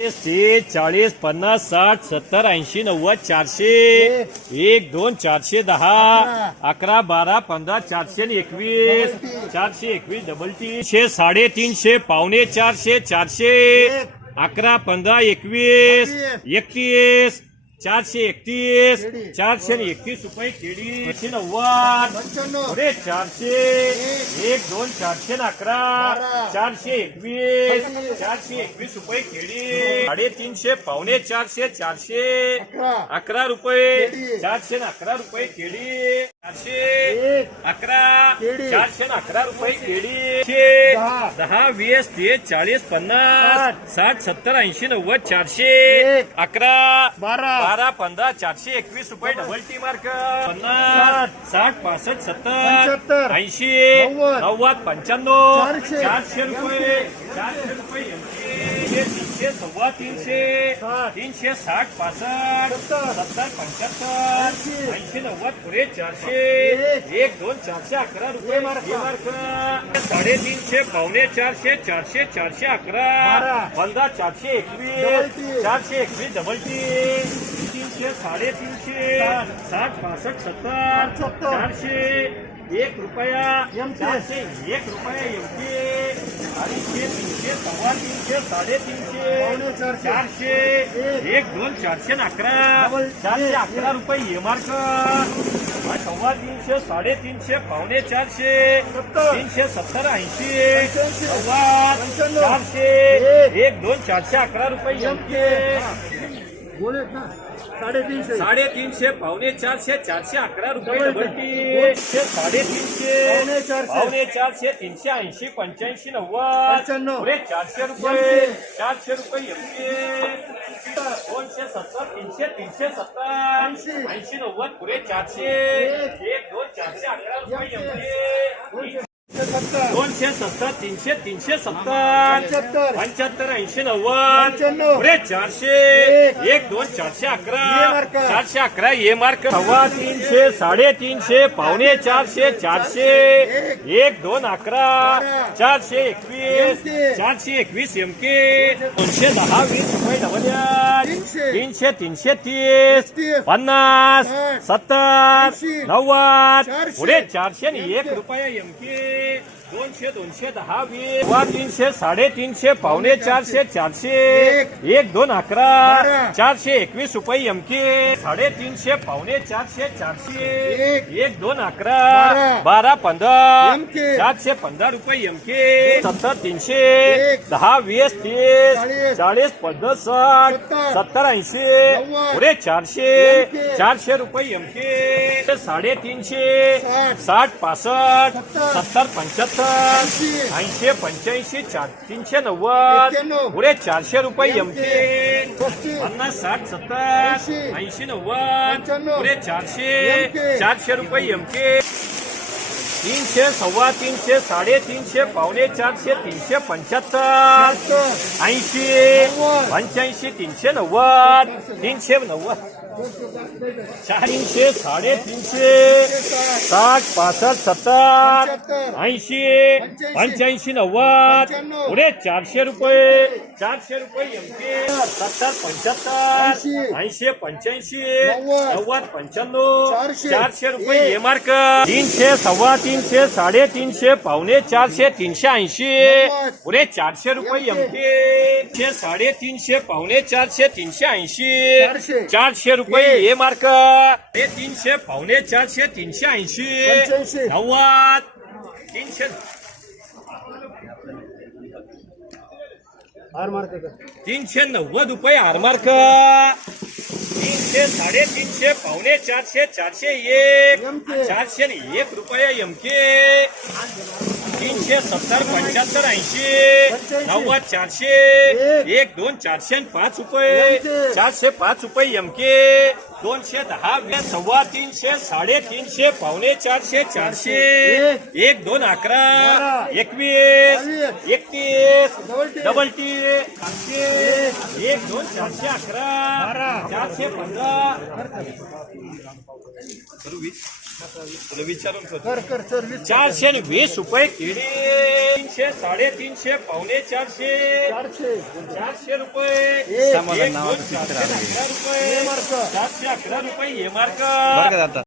चाळीस पन्नास साठ सत्तर ऐंशी नव्वद चारशे. एक दोन चारशे दहा. अकरा. बारा पंधरा चारशे एकवीस. चारशे एकवीस डबल तीनशे साडेतीनशे पावणे चारशे चारशे. अकरा पंधरा एकवीस. एकतीस. चारशे एकतीस चारशे एकतीस रुपये एकशे नव्वद. पुढे चारशे. एक. दोन चारशे अकरा. चारशे एकवीस. चारशे एकवीस रुपये केळी साडेतीनशे पावणे चारशे चारशे. अकरा. रुपये. चारशे अकरा रुपये केळी चारशे अकरा चारशे अकरा रुपये केळी दहा. वीस तीस चाळीस पन्नास साठ. सत्तर ऐंशी नव्वद चारशे अकरा बारा. बारा पंधरा चारशे एकवीस रुपये डबल टी मार्क पन्नास साठ. पासष्ट सत्तर ऐंशी नव्वद. पंच्याण्णव चारशे. रुपये चारशे रुपये तीनशे सव्वा तीनशे तीनशे साठ पासष्ट सत्तर. पंच्याहत्तर ऐंशी नव्वद पुढे चारशे. एक दोन चारशे अकरा रुपये साडेतीनशे पावणे चारशे चारशे चारशे अकरा. पंधरा चारशे एकवीस. चारशे एकवीस डबल टी तीनशे साडेतीनशे. साठ. पासष्ट सत्तर. चारशे एक रुपया. चारशे एक रुपया एवढे अडीचशे तीनशे सव्वा तीनशे साडेतीनशे. चारशे. एक. दोन चारशे अकरा. चारशे अकरा रुपये मार्क सव्वा तीनशे साडेतीनशे पावणे चारशे तीनशे सत्तर ऐंशी सव्वा चारशे एक. दोन चारशे अकरा रुपये एवढे साडेतीनशे. साडेतीनशे पावणे चारशे चारशे अकरा रुपये साडेतीनशे पावणे चारशे. तीनशे ऐंशी पंच्याऐंशी नव्वद. चारशे रुपये चारशे. रुपये दोनशे सत्तर तीनशे तीनशे सत्तर. ऐंशी. नव्वद पुढे चारशे. एक. दोन चारशे अकरा रुपये एमके. दोनशे सत्तर तीनशे तीनशे सत्तर पंच्याहत्तर. ऐंशी नव्वद. पुढे चारशे एक दोन चारशे अकरा. चारशे अकरा ये मार्क सव्वा तीनशे साडेतीनशे पावणे चारशे चारशे एक दोन अकरा चारशे एकवीस. चारशे एकवीस एमके दोनशे दहा वीस रुपये डबल. तीनशे. तीनशे तीनशे तीस. पन्नास. सत्तर. नव्वद. पुढे चारशे एक रुपया एमके दोनशे दोनशे दहा वीस तीनशे साडेतीनशे पावणे चारशे चारशे एक दोन अकरा. चारशे एकवीस रुपये एमके साडेतीनशे पावणे चारशे चारशे एक. दोन अकरा बारा. पंधरा. चारशे पंधरा रुपये एमके सत्तर तीनशे. दहा वीस तीस चाळीस. पन्नास साठ सत्तर. ऐंशी. पुढे चारशे. चारशे रुपये एमके साडेतीनशे साठ. साठ पासष्ट सत्तर. सत्तर पंच्याहत्तर ऐंशी. ऐंशी पंच्याऐंशी चार तीनशे नव्वद. पुढे चारशे रुपये पस्तीस. पन्नास साठ सत्तर ऐंशी. नव्वद. पुढे चारशे. चारशे रुपये एमके तीनशे सव्वा तीनशे साडेतीनशे पावणे चारशे तीनशे पंच्याहत्तर. ऐंशी नव्वद. पंच्याऐंशी तीनशे नव्वद. तीनशे नव्वद. तीनशे साडेतीनशे. साठ पासष्ट सत्तर. ऐंशी पंच्याऐंशी नव्वद. पुढे चारशे रुपये. चारशे रुपये एमके सत्तर पंच्याहत्तर. ऐंशी. ऐंशी पंच्याऐंशी. नव्वद. पंच्याण्णव. चारशे. चारशे रुपये मार्क तीनशे सव्वा तीनशे साडेतीनशे पावणे चारशे तीनशे ऐंशी. पुढे चारशे रुपये तीनशे साडेतीनशे पावणे चारशे तीनशे ऐंशी. चारशे. रुपये ये मार्क. हे तीनशे पावणे चारशे तीनशे ऐंशी. नव्वद. तीनशे. तीनशे नव्वद रुपये आरमार्क तीनशे साडेतीनशे पावणे चारशे चारशे एक. चारशे एक रुपये एमके तीनशे सत्तर पंच्याहत्तर ऐंशी. नव्वद चारशे एक. दोन चारशे पाच रुपये. चारशे पाच रुपये एमके दोनशे दहा सव्वा तीनशे साडेतीनशे पावणे चारशे चारशे एक. दोन अकरा. एकवीस. एकतीस डबल टी. चारशे एक दोन चारशे अकरा चारशे पंधरा तुला विचारून. कर कर वीस चारशे आणि वीस रुपये केळी तीनशे साडेतीनशे पावणे चारशे. चारशे. चारशे रुपये. एक. दोन चारशे अकरा रुपये. चारशे अकरा रुपये हे मार्क.